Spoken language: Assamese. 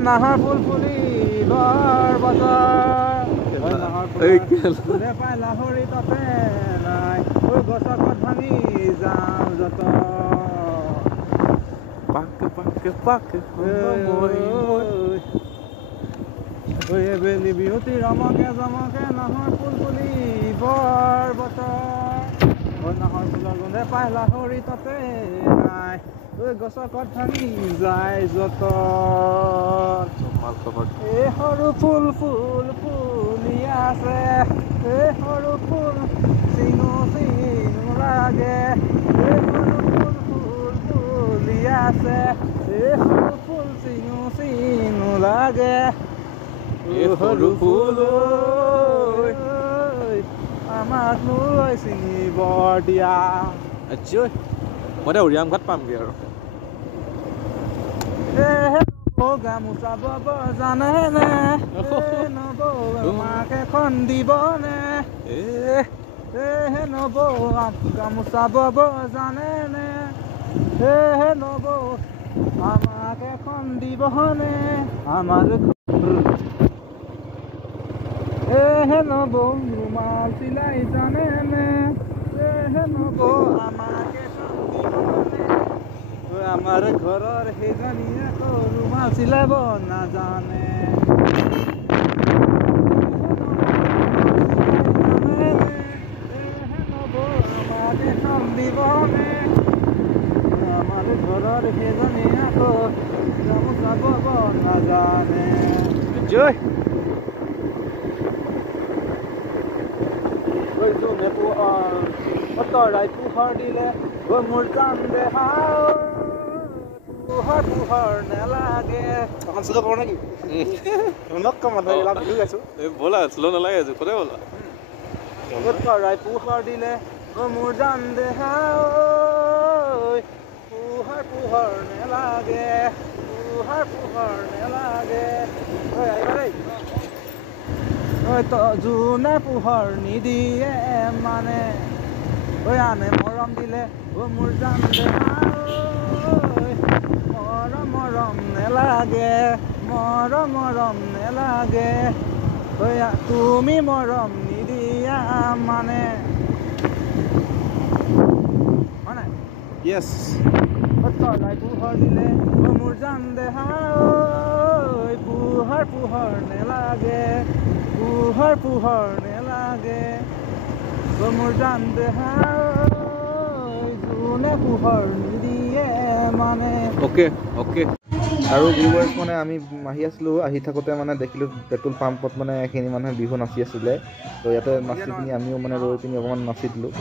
নাহৰ ফুল ফুলিবৰ বজাৰ নাহৰ ফুলে পাই লাহৰি তাতে নাই ঐ গছকত ভাঙি যাওঁ যত বেলি বিহুতি ৰমকে জমকে নাহৰ ফুল ফুলিবৰ বতৰ নাহৰ ফুলৰ গোন্ধে পাই লাহৰি তাতে নাই গছকত ভাঙি যায় যত এই সৰু ফুল ফুল ফুলি আছে এই সৰু ফুল চিঙো চিঙো লাগে এই সৰু ফুল ফুল ফুলি আছে এই সৰু ফুল চিঙো চিঙো লাগে এই সৰু ফুল আমাক লৈ চিঙিব দিয়া মই উৰিয়াম ঘাট পামগৈ আৰু গামোচা বব জানে নে নব মাক এখন দিবনে নব গামোচা বব জানে নে নব আমাক এখন দিবনে আমাৰ নব ৰুমাল চিলাই জানে নে নব আমাক এখন দিবনে আমাৰ ঘৰৰ সেইজনীয়ে ৰুমাল চিলাব নাজানে আমাক এখন দিবনে আমাৰ ঘৰৰ সেইজনীয়ে গামোচা বব নাজানে জয় তৰাই পোহৰ দিলে মোৰ যাম দেহাও পোহৰ পোহৰ নেলাগে এখন চুলো কৰো নেকি বলা চুলো নালাগে আজি কোনে বলা তৰাই পোহৰ দিলে মোৰ যাম দেহাও পোহৰ পোহৰ নেলাগে পোহৰ পোহৰ নেলাগে যোনে পোহৰ নিদিয়ে মানে আনে মৰম দিলে মোৰ যাম মৰম মৰম নেলাগে মৰম মৰম নেলাগে তুমি মৰম নিদিয়া মানে Yes. তলাই পোহৰ দিলে মোৰ যাম দেহা পোহৰ পোহৰ নেলাগে পোহৰ পোহৰ নেলাগে মোৰ যাম দেহা যোনে পোহৰ নিদিয়ে মানে অ'কে অ'কে আৰু ভিউৱাৰ্ছ মানে আমি আহি আছিলোঁ আহি থাকোঁতে মানে দেখিলোঁ পেট্ৰল পাম্পত মানে এইখিনি মানুহে বিহু নাচি আছিলে তো ইয়াতে নাচি পিনি আমিও মানে ৰৈ পিনি অকণমান নাচি দিলোঁ